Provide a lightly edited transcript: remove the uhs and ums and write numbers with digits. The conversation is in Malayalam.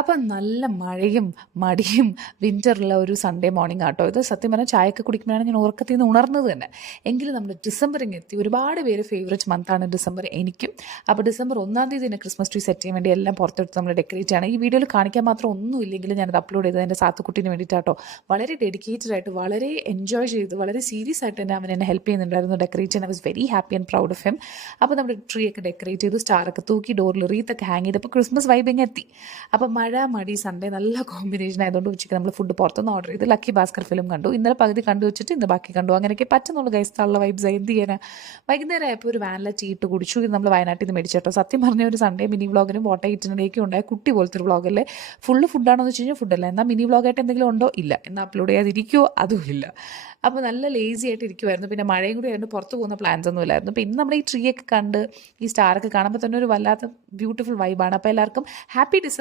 അപ്പം നല്ല മഴയും മടിയും വിൻ്ററുള്ള ഒരു സൺഡേ മോർണിംഗ് ആട്ടോ ഇത്. സത്യം പറഞ്ഞാൽ ചായയൊക്കെ കുടിക്കുമ്പോഴാണ് ഞാൻ ഉറക്കത്തിൽ നിന്ന് ഉണർന്നത് തന്നെ. എങ്കിലും നമ്മുടെ ഡിസംബറിങ് എത്തി. ഒരുപാട് പേര് ഫേവറേറ്റ് മന്താണ് ഡിസംബർ എനിക്കും. അപ്പോൾ ഡിസംബർ 1-ാം തീയതി തന്നെ ക്രിസ്മസ് ട്രീ സെറ്റ് ചെയ്യാൻ വേണ്ടി എല്ലാം പുറത്തെടുത്ത് നമ്മൾ ഡെക്കറേറ്റ് ആണ്. ഈ വീഡിയോയിൽ കാണിക്കാൻ മാത്രം ഒന്നും ഇല്ലെങ്കിലും ഞാനത് അപ്ലോഡ് ചെയ്തത് എൻ്റെ സാത്തുക്കുട്ടീന് വേണ്ടിയിട്ടാട്ടോ. വളരെ ഡെഡിക്കേറ്റഡ് ആയിട്ട്, വളരെ എൻജോയ് ചെയ്ത്, വളരെ സീരിയസ് ആയിട്ട് തന്നെ അവൻ എന്നെ ഹെൽപ്പ് ചെയ്യുന്നുണ്ടായിരുന്നു ഡെക്കറേറ്റ് ചെയ്യാൻ. I was very happy and proud of him. അപ്പോൾ നമ്മുടെ ട്രീ ഒക്കെ ഡെക്കറേറ്റ് ചെയ്തു, സ്റ്റാറൊക്കെ തൂക്കി, ഡോറിൽ റീത്തൊക്കെ ഹാങ് ചെയ്തപ്പോൾ ക്രിസ്മസ് വൈബിങ് എത്തി. അപ്പോൾ മഴ മടി സൺഡേ നല്ല കോമ്പിനേഷൻ ആയതുകൊണ്ട് ഉച്ചയ്ക്ക് നമ്മൾ ഫുഡ് പുറത്തുനിന്ന് ഓർഡർ ചെയ്ത് ലക്കി ഭാസ്കർ ഫിലിം കണ്ടു. ഇന്നലെ പകുതി കണ്ടു വെച്ചിട്ട് ഇന്ന് ബാക്കി കണ്ടു. അങ്ങനെയൊക്കെ പറ്റുന്നുള്ളൂ ഗൈസ്. തള്ള വൈബ്സ് എന്ത് ചെയ്യാനാ. വൈകുന്നേരം ആയപ്പോൾ ഒരു വാനില ടീ ഇട്ട് കുടിച്ചു. ഇത് നമ്മൾ വയനാട്ടിൽ നിന്ന് മേടിച്ചേട്ടോ. സത്യം പറഞ്ഞ ഒരു സൺഡേ മിനി വ്ളോഗിനും വോട്ട ഇറ്റിനിടേക്കും ഉണ്ടായ കുട്ടി പോലത്തെ ഒരു വ്ളോഗല്ലേ. ഫുള്ള് ഫുഡാണോ എന്ന് വെച്ച് കഴിഞ്ഞാൽ ഫുഡല്ല. എന്നാൽ മിനി വ്ളോഗായിട്ട് എന്തെങ്കിലും ഉണ്ടോ? ഇല്ല. എന്നാൽ അപ്ലോഡ് ചെയ്യാതിരിക്കുമോ? അതും ഇല്ല. അപ്പോൾ നല്ല ലേസി ആയിട്ട് ഇരിക്കുമായിരുന്നു. പിന്നെ മഴയും കൂടി ആയതുകൊണ്ട് പുറത്ത് പോകുന്ന പ്ലാൻസ് ഒന്നും ഇല്ലായിരുന്നു. അപ്പോൾ ഇന്ന് നമ്മുടെ ഈ ട്രീ ഒക്കെ കണ്ട് ഈ സ്റ്റാറൊക്കെ കാണുമ്പോൾ തന്നെ ഒരു വല്ലാത്ത ബ്യൂട്ടിഫുൾ വൈബാണ്. അപ്പോൾ എല്ലാവർക്കും ഹാപ്പി ഡിസംബർ.